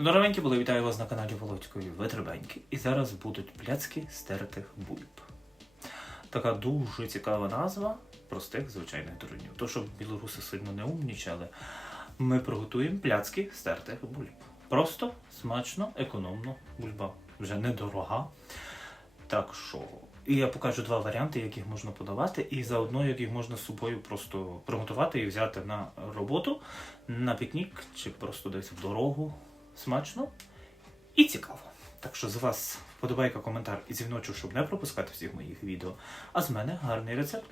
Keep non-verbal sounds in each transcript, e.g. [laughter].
Здоровенькі були, вітаю вас на каналі Володької Витребеньки. І зараз будуть пляцки стертих бульб. Така дуже цікава назва простих звичайних дурнів. То, щоб білоруси сильно не умнічали, ми приготуємо пляцки стертих бульб. Просто, смачно, економно, бульба вже недорога. Так що. І я покажу два варіанти, як їх можна подавати, і заодно як їх можна з собою просто приготувати і взяти на роботу, на пікнік чи просто десь в дорогу. Смачно і цікаво. Так що з вас вподобайка, коментар і дзвіночок, щоб не пропускати всіх моїх відео. А з мене гарний рецепт.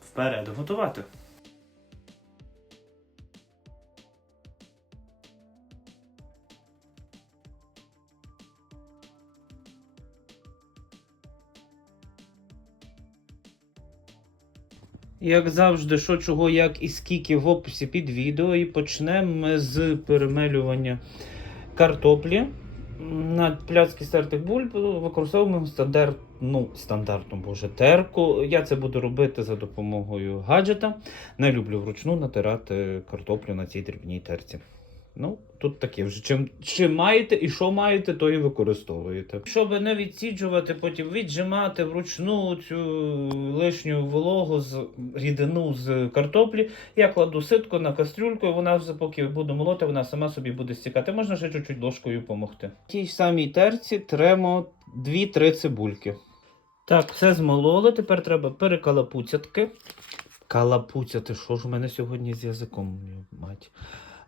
Вперед готувати. Як завжди, що чого, як і скільки в описі під відео, і почнемо ми з перемелювання картоплі. На пляцки стертих бульб використовуємо стандартну, стандартну боже, терку. Я це буду робити за допомогою гаджета. Не люблю вручну натирати картоплю на цій дрібній терці. Ну, тут таке вже. Чим, чим маєте і що маєте, то і використовуєте. Щоб не відсіджувати, потім віджимати вручну цю лишню вологу з рідину з картоплі, я кладу ситку на кастрюльку, і вона вже поки буду молоти, вона сама собі буде стікати. Можна ще чуть-чуть ложкою допомогти. В тій ж самій терці тремо 2-3 цибульки. Так, все змололи. Тепер треба перекалапуцятки. Калапуцяти, що ж у мене сьогодні з язиком, мать.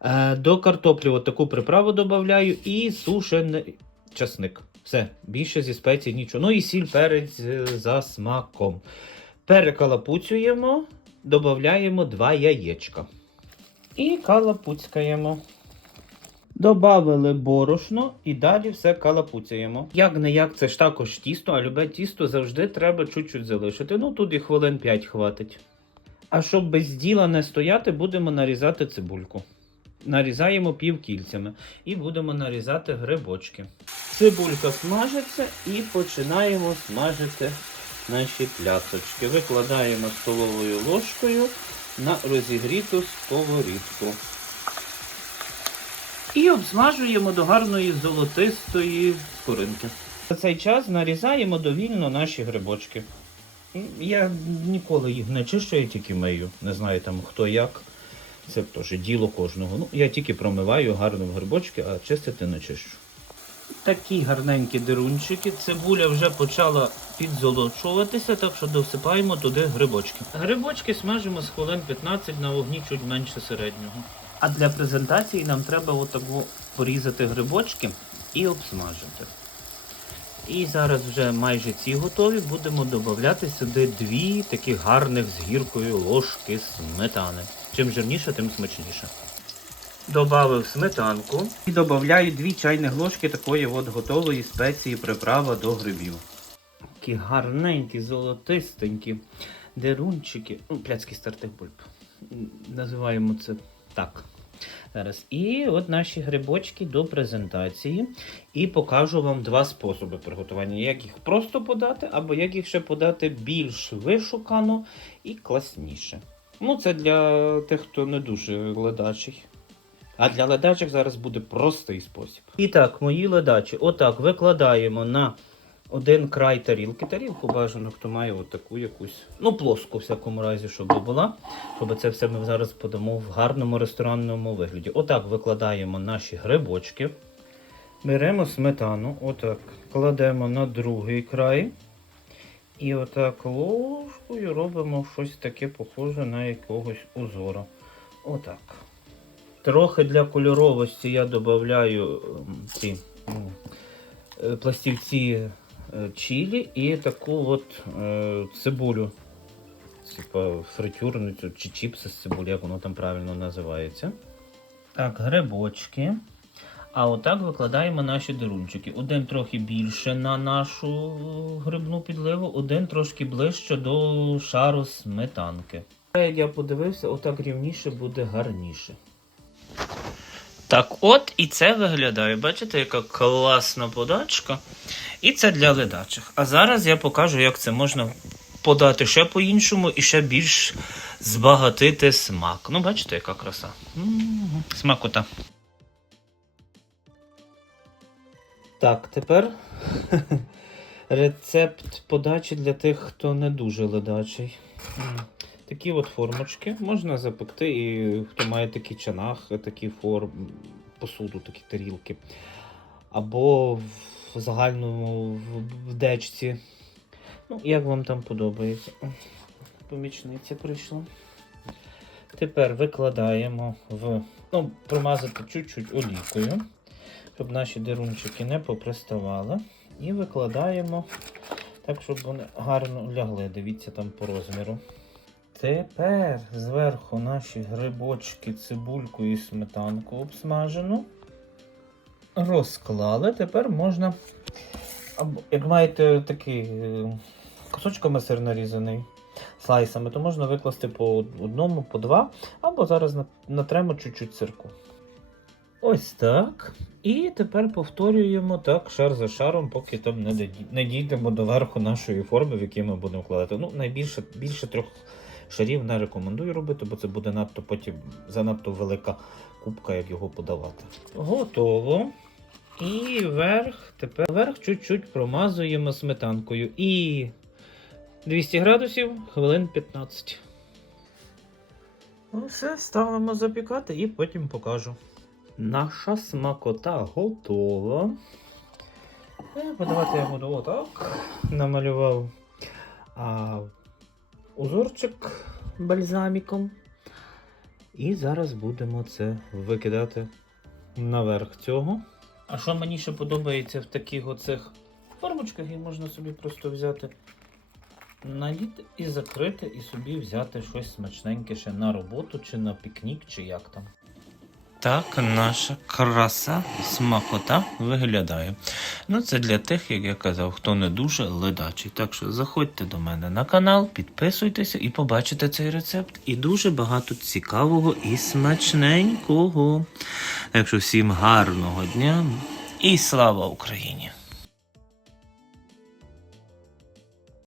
Е, до картоплі от таку приправу додаю і сушений часник. Все, більше зі спецій нічого. Ну і сіль перець е, за смаком. Перекалапуцюємо, додаємо 2 яєчка. І калапуцькаємо. Добавили борошно і далі все калапуцяємо. Як не як, це ж також тісто, а любе тісто завжди треба чуть-чуть залишити. Ну тут і хвилин 5 хватить. А щоб без діла не стояти, будемо нарізати цибульку. Нарізаємо півкільцями і будемо нарізати грибочки. Цибулька смажиться і починаємо смажити наші плясочки. Викладаємо столовою ложкою на розігріту сковорідку. І обсмажуємо до гарної золотистої скоринки. За цей час нарізаємо довільно наші грибочки. Я ніколи їх не чищу, я тільки мию. Не знаю там хто як. Це теж діло кожного. Ну, я тільки промиваю гарно в грибочки, а чистити не чищу. Такі гарненькі дирунчики. Цибуля вже почала підзолочуватися, так що досипаємо туди грибочки. Грибочки смажимо з хвилин 15 на вогні чуть менше середнього. А для презентації нам треба отако порізати грибочки і обсмажити. І зараз вже майже ці готові. Будемо додати сюди дві такі гарних з гіркою ложки сметани. Чим жирніше, тим смачніше. Добавив сметанку і додаю 2 чайних ложки такої от готової спеції приправа до грибів. Такі гарненькі, золотистенькі дерунчики. Ну, пляцькі стартих бульб. Називаємо це так. Зараз. І от наші грибочки до презентації. І покажу вам два способи приготування: як їх просто подати, або як їх ще подати більш вишукано і класніше. Ну, це для тих, хто не дуже ледачий. А для ледачих зараз буде простий спосіб. І так, мої ледачі, отак викладаємо на один край тарілки. Тарілку бажано, хто має отаку якусь, ну, плоску, в всякому разі, щоб була. Щоб це все ми зараз подамо в гарному ресторанному вигляді. Отак викладаємо наші грибочки. Беремо сметану, отак, кладемо на другий край. І отак ложкою робимо щось таке похоже на якогось узора. Отак. Трохи для кольоровості я додаю ем, ці м, е, пластівці чилі і таку от е, цибулю. Типа фритюрницю чи чіпси з цибулі, як воно там правильно називається. Так, грибочки. А отак викладаємо наші дирунчики. Один трохи більше на нашу е, грибну підливу, один трошки ближче до шару сметанки. Я подивився, отак рівніше буде гарніше. Так, от і це виглядає. Бачите, яка класна подачка. І це для ледачих. А зараз я покажу, як це можна подати ще по-іншому і ще більш збагатити смак. Ну, бачите, яка краса. М, Смакота. Так, тепер [laughs] рецепт подачі для тих, хто не дуже ледачий. Такі от формочки можна запекти, і хто має такі чанах, такі форм, посуду, такі тарілки. Або в загальному в- в дечці. Ну, як вам там подобається. Помічниця прийшла. Тепер викладаємо в. Ну, промазати чуть-чуть олійкою, щоб наші дирунчики не поприставали. І викладаємо так, щоб вони гарно лягли. Дивіться там по розміру. Тепер зверху наші грибочки, цибульку і сметанку обсмажену. Розклали. Тепер можна. Як маєте такий е, кусочками сир нарізаний слайсами, то можна викласти по одному, по два, або зараз натремо чуть-чуть сирку. Ось так. І тепер повторюємо так шар за шаром, поки там не, не дійдемо до верху нашої форми, в якій ми будемо вкладати. Ну, найбільше більше трьох шарів не рекомендую робити, бо це буде надто потім занадто велика кубка, як його подавати. Готово. І верх, тепер верх чуть-чуть промазуємо сметанкою. І 200 градусів, хвилин 15. Ну все, ставимо запікати і потім покажу. Наша смакота готова. Е, Подавати я буду отак. Намалював а, узорчик бальзаміком. І зараз будемо це викидати наверх цього. А що мені ще подобається в таких оцих формочках, і можна собі просто взяти, надіти і закрити, і собі взяти щось смачненьке ще на роботу, чи на пікнік, чи як там. Так наша краса смакота виглядає. Ну, це для тих, як я казав, хто не дуже ледачий. Так що заходьте до мене на канал, підписуйтеся і побачите цей рецепт. І дуже багато цікавого і смачненького. Так всім гарного дня і слава Україні!